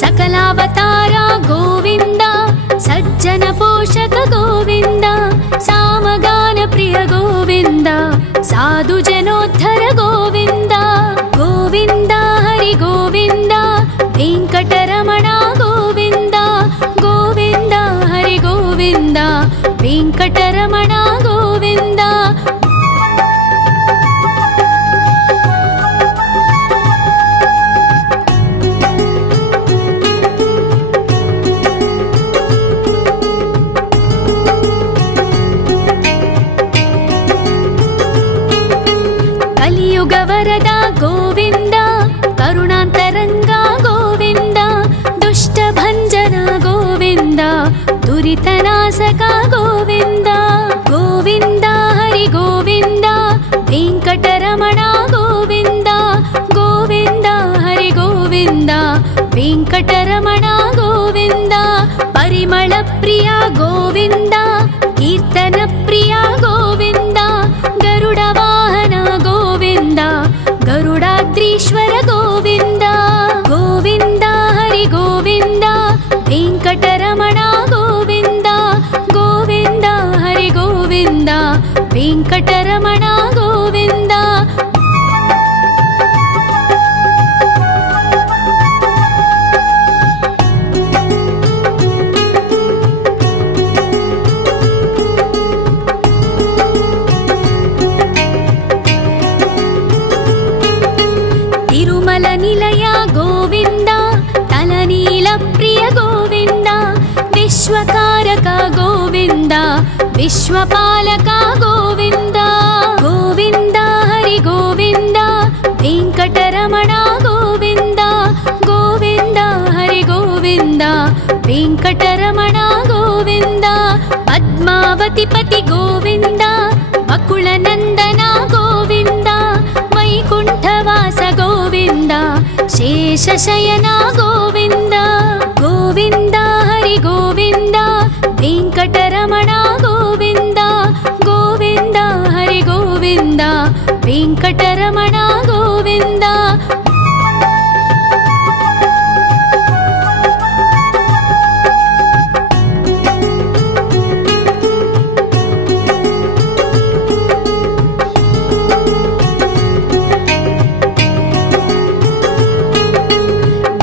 सकलावतार गोविन्द सज्जन पोषक गोविन्द सामगान प्रिय गोविन्द साधु जनोद्धर गोविन्द ಭಕ್ತವರದ ಗೋವಿಂದ ಕರುಣಾಂತರಂಗ ಗೋವಿಂದ ದುಷ್ಟಭಂಜನ ಗೋವಿಂದ ದುರಿತನಾಶಕ ಗೋವಿಂದ ಗೋವಿಂದ ಹರಿ ಗೋವಿಂದ ವೆಂಕಟರಮಣ ಗೋವಿಂದ ಗೋವಿಂದ ಹರಿ ಗೋವಿಂದ ವೆಂಕಟರಮಣ ಗೋವಿಂದ ಪರಿಮಳ ಪ್ರಿಯ ಗೋವಿಂದ ಕೀರ್ತನ ಪ್ರಿಯ ಗೋವಿಂದ ಗರುಡ ವಾಹನ ಗೋವಿಂದ ಗರುಡಾದ್ರೀಶ್ವರ ಗೋವಿಂದ ಗೋವಿಂದ ಹರಿ ಗೋವಿಂದ ವೆಂಕಟರಮಣ ಗೋವಿಂದ ಗೋವಿಂದ ಹರಿ ಗೋವಿಂದ ವೆಂಕಟರಮಣ ಗೋವಿಂದ ತಿರುಮಲ ನಿಲಯ ಗೋವಿಂದ ತಲನೀಲ ಪ್ರಿಯ ಗೋವಿಂದ ವಿಶ್ವಕಾರಕ ಗೋವಿಂದ ವಿಶ್ವಪಾಲಕ ಗೋವಿಂದ ಗೋವಿಂದ ಹರಿ ಗೋವಿಂದ ವೆಂಕಟರಮಣ ಗೋವಿಂದ ಗೋವಿಂದ ಹರಿ ಗೋವಿಂದ ವೆಂಕಟರಮಣ ಗೋವಿಂದ ಪದ್ಮಾವತಿ ಪತಿ ಗೋವಿಂದ ಬಕುಳ ನಂದನ ಗೋವಿಂದ ವೈಕುಂಠವಾಸ ಗೋವಿಂದ ಶೇಷಶಯನ ಗೋವಿಂದ ಗೋವಿಂದ ಹರಿ ಗೋವಿಂದ ವೆಂಕಟರಮಣ ಗೋವಿಂದ ಗೋವಿಂದ ಹರಿ ಗೋವಿಂದ ವೆಂಕಟರಮಣ ಗೋವಿಂದ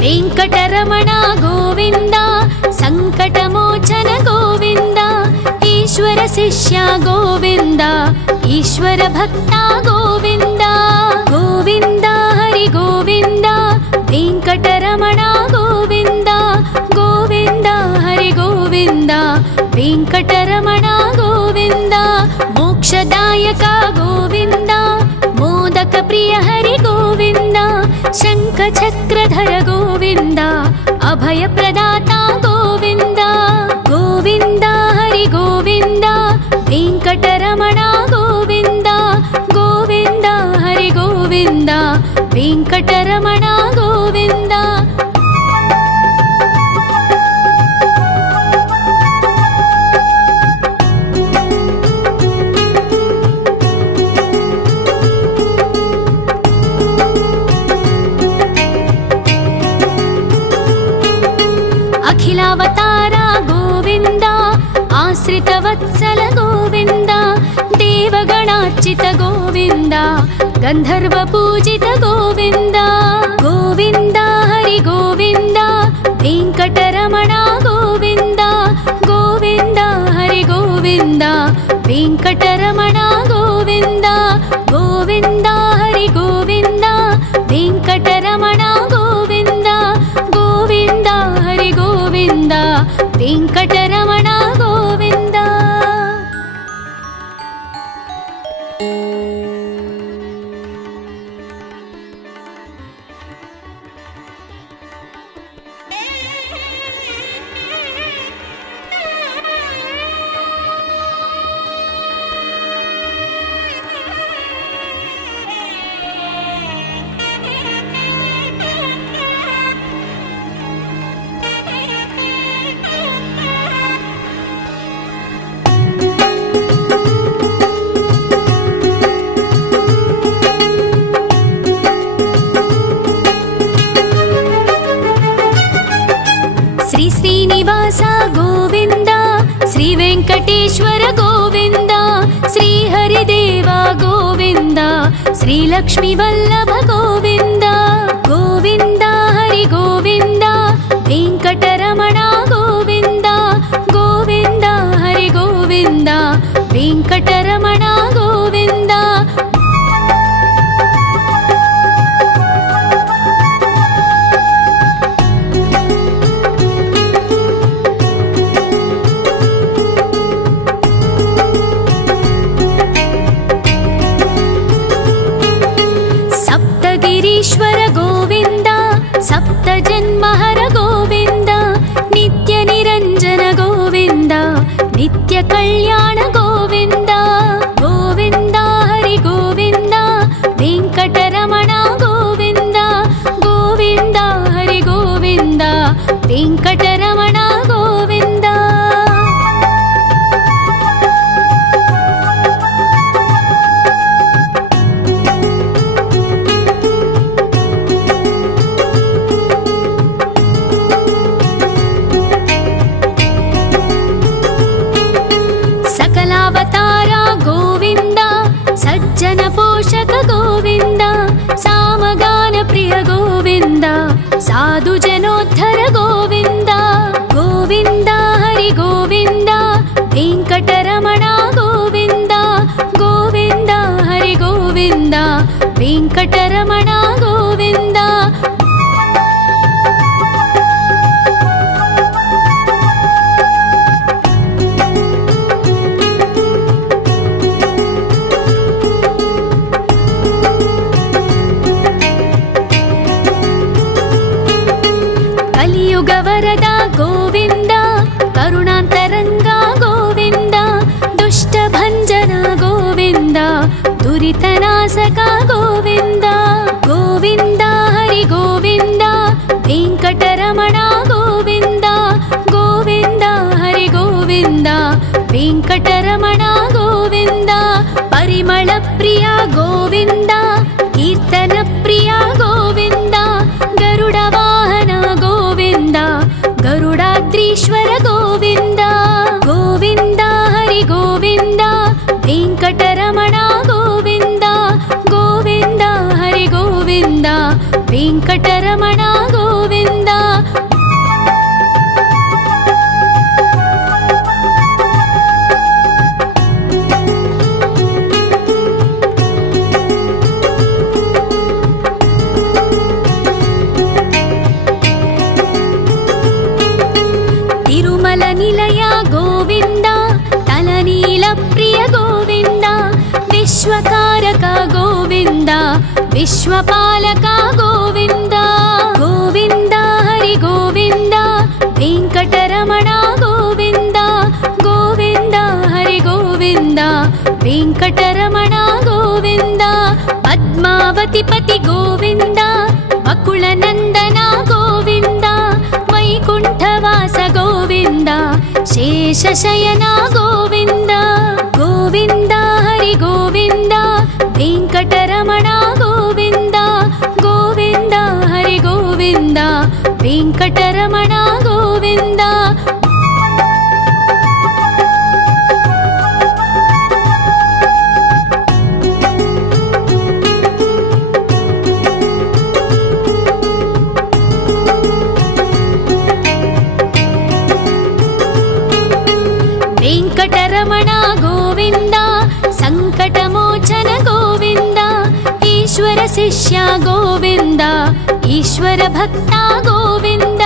ವೆಂಕಟರಮಣ ಗೋವಿಂದ ಸಂಕಟಮೋಚನ ಗೋವಿಂದ ಈಶ್ವರ ಶಿಷ್ಯ ಗೋವಿಂದ ಈಶ್ವರ ಭಕ್ತ ಗೋವಿಂದ ಗೋವಿಂದ ಹರಿ ಗೋವಿಂದ ವೆಂಕಟರಮಣ ಗೋವಿಂದ ಗೋವಿಂದ ಹರಿ ಗೋವಿಂದ ವೆಂಕಟರಮಣ ಗೋವಿಂದ ಮೋಕ್ಷದಾಯಕ ಗೋವಿಂದ ಮೋದಕ ಪ್ರಿಯ ಹರಿ ಗೋವಿಂದ ಶಂಖ ಚಕ್ರಧರ ಗೋವಿಂದ ಅಭಯ ಪ್ರದಾತ ಗೋವಿಂದ ಗೋವಿಂದ ಹರಿ ಗೋವಿಂದ ವೆಂಕಟರಮಣ ಗೋವಿಂದ ಗೋವಿಂದ ಹರಿ ಗೋವಿಂದ ವೆಂಕಟರಮಣ ಗೋವಿಂದ ಅಖಿಲಾವತಾರ ಗೋವಿಂದ ಆಶ್ರಿತವತ್ಸಲ ಗೋವಿಂದ ದೇವಗಣಾರ್ಚಿತ ಗೋವಿಂದ ಗಂಧರ್ವ ಪೂಜಿತ ಗೋವಿಂದ ಗೋವಿಂದ ಹರಿ ಗೋವಿಂದ ವೆಂಕಟರಮಣ ಗೋವಿಂದ ಗೋವಿಂದ ಹರಿ ಗೋವಿಂದ ವೆಂಕಟರಮಣ ಗೋವಿಂದ ಗೋವಿಂದ ಹರಿ ಗೋವಿಂದ ವೆಂಕಟರಮಣ ಗೋವಿಂದ ಗೋವಿಂದ ಹರಿ ಗೋವಿಂದ ವೆಂಕಟರಮಣ ಗೋವಿಂದ ಶ್ರೀನಿವಾಸ ಗೋವಿಂದ ಶ್ರೀ ವೆಂಕಟೇಶ್ವರ ಗೋವಿಂದ ಶ್ರೀ ಹರಿದೇವ ಗೋವಿಂದ ಶ್ರೀ ಲಕ್ಷ್ಮೀ ವಲ್ಲಭ ಗೋವಿಂದ ಗೋವಿಂದ ಹರಿ ಗೋವಿಂದ ವೆಂಕಟರಮಣ ಗೋವಿಂದ ಗೋವಿಂದ ಹರಿ ಗೋವಿಂದ ವೆಂಕಟರಮಣ ಗೋವಿಂದ साधु जनोद्धर गोविन्द गोविन्द हरि गोविन्द वेङ्कटरमण गोविन्द गोविन्द हरि गोविन्द वेङ्कटरमण गोविन्द कलियुगवरद गोविन्द करुणान्तरङ्ग गोविन्द दुष्टभञ्जन गोविन्द दुरितनाशक गोविन्द गोविन्द हरि गोविन्द वेङ्कटरमण गोविन्द गोविन्द हरि गोविन्द वेङ्कटरमण गोविन्द परिमलप्रिय गोविन्द कीर्तनप्रिय गोविन्द गरुडवाहन गोविन्द गरुडाद्रीश्वर गोविन्द गोविन्द हरि गोविन्द वेङ्कटरमण गोविन्द गोविन्द हरि गोविन्द वेङ्कटरमण गोविन्द तिरुमल निलय गोविन्द तलनील प्रिय गोविन्द विश्वकारक गोविन्द विश्वपालक गोविन्द गोविन्द हरि गोविन्द वेङ्कटरमण गोविन्द गोविन्द हरि गोविन्द वेङ्कटरमण गोविन्द पद्मावतिपति गोविन्द वकुलनन्दन गोविन्द वैकुण्ठवास गोविन्द शेषशयन गोविन्द गोविन्द हरि गोविन्द वेङ्कटरमण गोविन्द गोविन्द हरि गोविन्द वेङ्कटरमण गोविन्द वेङ्कटरमण गोविन्द सङ्कटमोचन गोविन्द ईश्वर शिष्य गोविन्द ईश्वर भक्त गोविन्द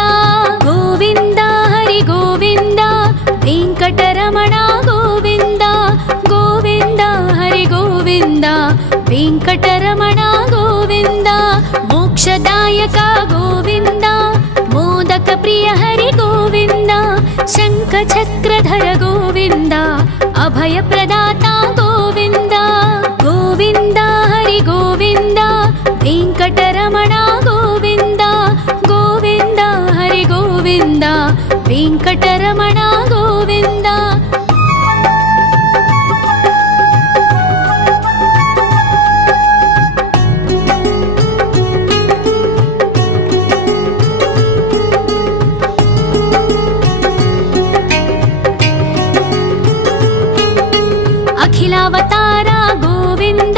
गोविन्द हरि गोविन्द वेङ्कटरमण गोविन्द गोविन्द हरि गोविन्द वेङ्कटरमण गोविन्द मोक्षदायक गोविन्द मोदक प्रिय हरि गोविन्द शङ्खचक्रधर गोविन्द अभयप्रदाता गोविन्द गोविन्द हरि गोविन्द वेङ्कटरमण गोविन्द गोविन्द हरि गोविन्द वेङ्कटरमण गोविन्द अखिलावतार गोविन्द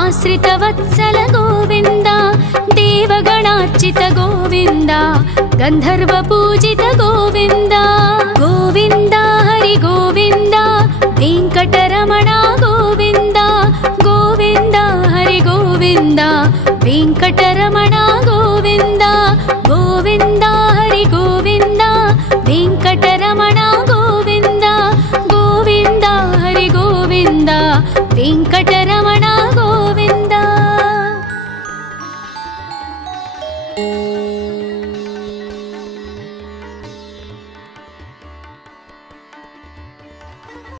आश्रितवत्सल गोविन्द देवगणार्चित गोविन्द गन्धर्वपूजित गोविन्द गोविन्द हरि गोविन्द वेङ्कटरमण गोविन्द गोविन्द हरि गोविन्द वेङ्कटरमण गोविन्द गोविन्द हरि गोविन्द